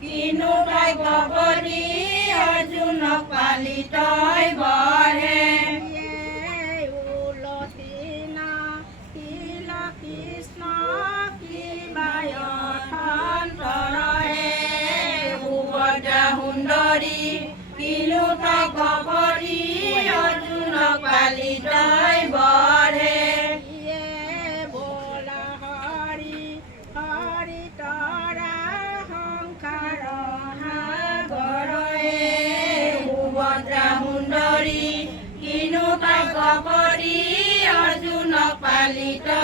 কিনুটাই গগরি অর্জুন পালিতয় বরে সুন্দরী কিলুটা গগরি অর্জুন পালিতয় বরে বোলা হরি হরিতা I need.